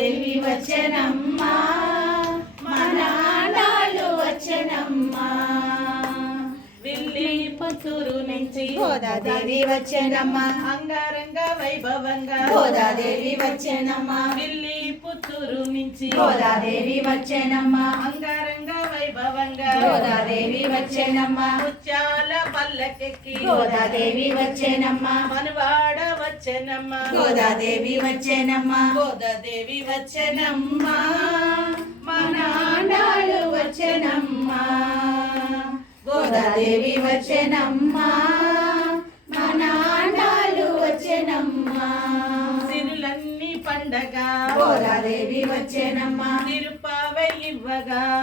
గోదాదేవి వచ్చనమ్మా మన ఆడాలు వచ్చనమ్మా విల్లి పుత్తూరు నుంచి గోదాదేవి వచ్చనమ్మా అంగరంగ వైభవంగా గోదాదేవి వచ్చనమ్మా విల్లి పుత్తూరు నుంచి గోదాదేవి వచ్చనమ్మా అంగరంగ వైభవంగా గోదాదేవి వచ్చనమ్మా ముత్యాల పల్లకెక్కి గోదాదేవి వచ్చనమ్మా మనవాడ వచ్చనమ్మ. గోదాదేవి వచ్చనమ్మా. గోదాదేవి వచ్చనమ్మ. మన ఆడాలు వచ్చనమ్మా. గోదాదేవి వచ్చనమ్మా. మన ఆడాలు వచ్చనమ్మా. సిరులన్నీ పండగ. గోదాదేవి వచ్చనమ్మా. తిరుపావై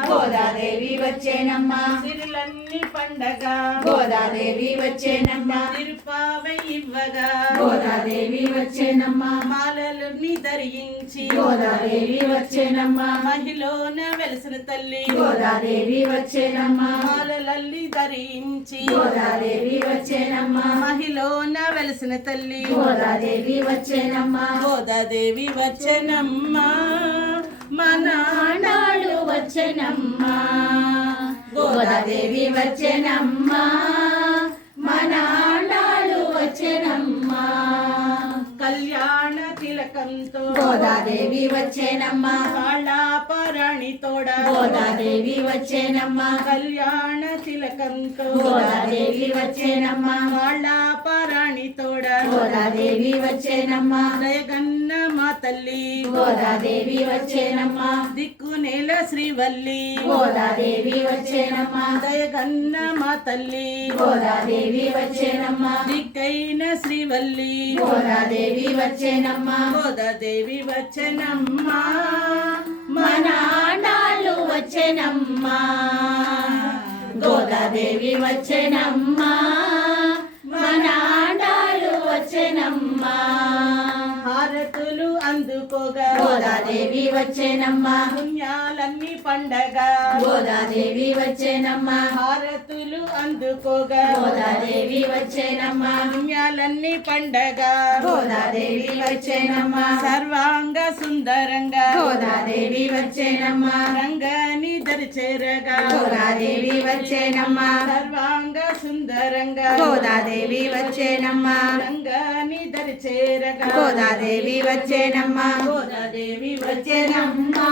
గోదాదేవి వచ్చేనమ్మా. సిరులన్నీ పండగ. గోదాదేవి వచ్చేనమ్మా. తిరుపావై ఇవ్వగా. గోదాదేవి వచ్చేనమ్మా. మాలలని ధరించి గోదాదేవి వచ్చేనమ్మా. మహిళన వెలసిన తల్లి. గోదాదేవి వచ్చేనమ్మా. మాలలల్లి ధరించి. గోదాదేవి వచ్చేనమ్మా. మహిళన వెలసిన తల్లి. గోదాదేవి వచ్చేనమ్మా. గోదాదేవి వచ్చనమ్మా. మన ఆడాలు వచ్చేనమ్మా. గోదాదేవి వచ్చేనమ్మా. మన ఆడాలు వచ్చేనమ్మా. కళ్యాణ తిలకంతో గోదాదేవి వచ్చేనమ్మా. తోడ గోదాదేవి వచ్చేనమ్మా. కళ్యాణ తిలకంతో గోదాదేవి వచ్చేనమ్మా. కాళాపరాణి తోడ గోదాదేవి వచ్చేనమ్మా. దయగన్న మా తల్లి. గోదాదేవి వచ్చేనమ్మా. దిక్కు నేల శ్రీవల్లి. గోదాదేవి వచ్చేనమ్మా. దయగన్న మా తల్లి. గోదాదేవి వచ్చేనమ్మా. దిక్కైన శ్రీవల్లి. గోదాదేవి వచ్చేనమ్మా. గోదాదేవి వచ్చనమ్మా. మన ఆడాలు వచ్చేనమ్మా. గోదాదేవి వచ్చేనమ్మా. మన ఆడాలు వచ్చేనమ్మా. దేవి వచ్చేనమ్మా. పుణ్యాలన్నీ పండగ. గోదాదేవి వచ్చేనమ్మా. హారతులు అందుకోగా. గోదాదేవి వచ్చేనమ్మా. పుణ్యాలన్నీ పండగ. గోదాదేవి వచ్చేనమ్మా. సర్వాంగ సుందరంగా. గోదాదేవి వచ్చేనమ్మా. రంగని దరిచేరగా. గోదాదేవి వచ్చేనమ్మా. సర్వాంగ సుందరంగా. గోదాదేవి వచ్చేనమ్మా. రంగని దరిచేరగా. గోదాదేవి వచ్చేనమ్మా. గోదాదేవి వచ్చేనమ్మా.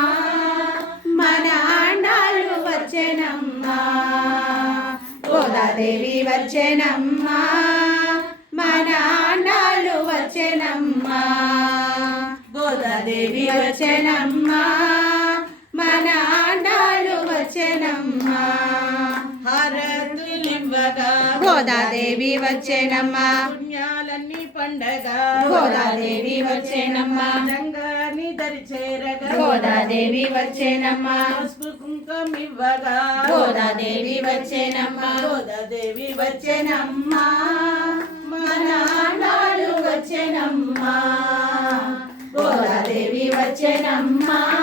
గోదాదేవి వచ్చేనమ్మా. మన ఆండాలు వచ్చేనమ్మా. గోదాదేవి వచ్చేనమ్మా. మన ఆండాలు వచ్చేనమ్మా. గోదాదేవి వచ్చేనమ్మా. పుణ్యాలన్నీ పండగ. గోదాదేవి వచ్చేనమ్మా. రంగని దరిచేరగా గోదాదేవి వచ్చేనమ్మా. ఇవ్వగా గోదాదేవి వచ్చేనమ్మా. గోదాదేవి వచ్చేనమ్మా. మన వచ్చేనమ్మా. గోదాదేవి వచ్చేనమ్మా.